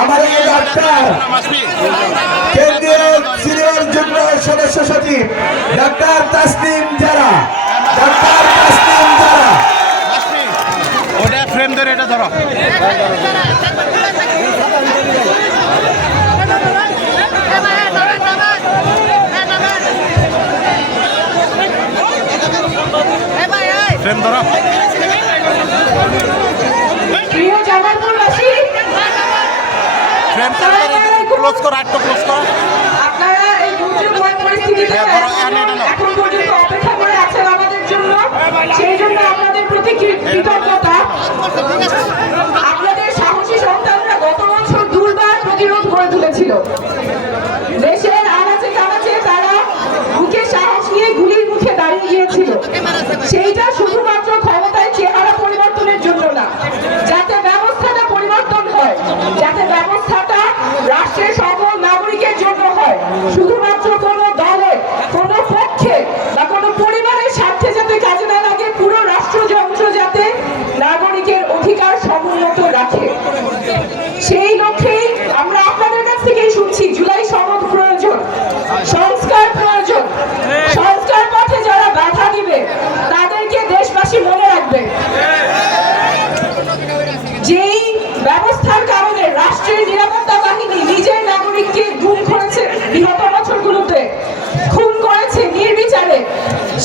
আমাদের ডাক্তার কেন্দ্রীয় সিনিয়র যুগ্ম সদস্য সচিব ডাক্তার তাসনিম যারা ডাক্তার তাসনিম যারা ওটা ফ্রেম ধরে এটা ধরো। ফ্রেম ধরো। ফ্রেম ক্লোজ করো আটটা ক্লোজ করো আপনারা এই দুর্যোগময় পরিস্থিতিতে। এখন পর্যন্ত দেশবাসী মনে রাখবে। যেই ব্যবস্থার কারণে রাষ্ট্রের নিরাপত্তা বাহিনী নিজের নাগরিককে গুম করেছে বিগত বছরগুলোতে, খুন করেছে নির্বিচারে,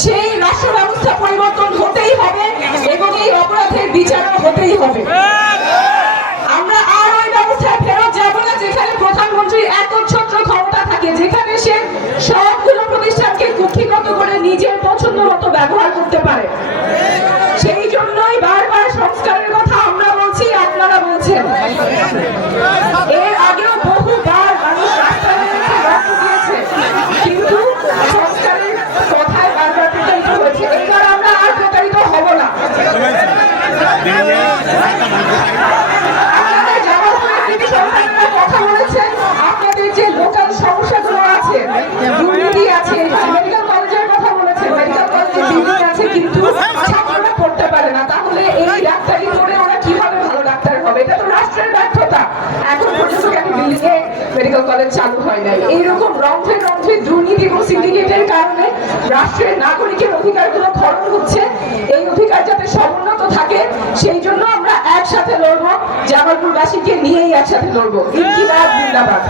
সেই রাষ্ট্র ব্যবস্থা পরিবর্তন হতেই হবে এবং এই অপরাধের বিচারও হতেই হবে। আমরা আর ওই ব্যবস্থায় ফেরত যাব না যেখানে প্রধানমন্ত্রীর একচ্ছত্র ক্ষমতা থাকে, যেখানে সে সবগুলো প্রতিষ্ঠানকে কুক্ষিগত করে নিজের পছন্দ মতো ব্যবহার করতে কথা আছে দুর্নীতি আছে ডাক্তারি ওরা কীভাবে ভালো ডাক্তার হবে এটা তো রাষ্ট্রের ব্যর্থতা এখন কলেজ চালু হয় নাই এইরকম রন্ধ্রে রন্ধ্রে দুর্নীতি এবং সিন্ডিকেটের কারণে রাষ্ট্রের নাগরিকের অধিকারগুলো সেই জন্য আমরা একসাথে লড়বো জামালপুরবাসীকে নিয়েই একসাথে লড়বো। ইনকিলাব জিন্দাবাদ।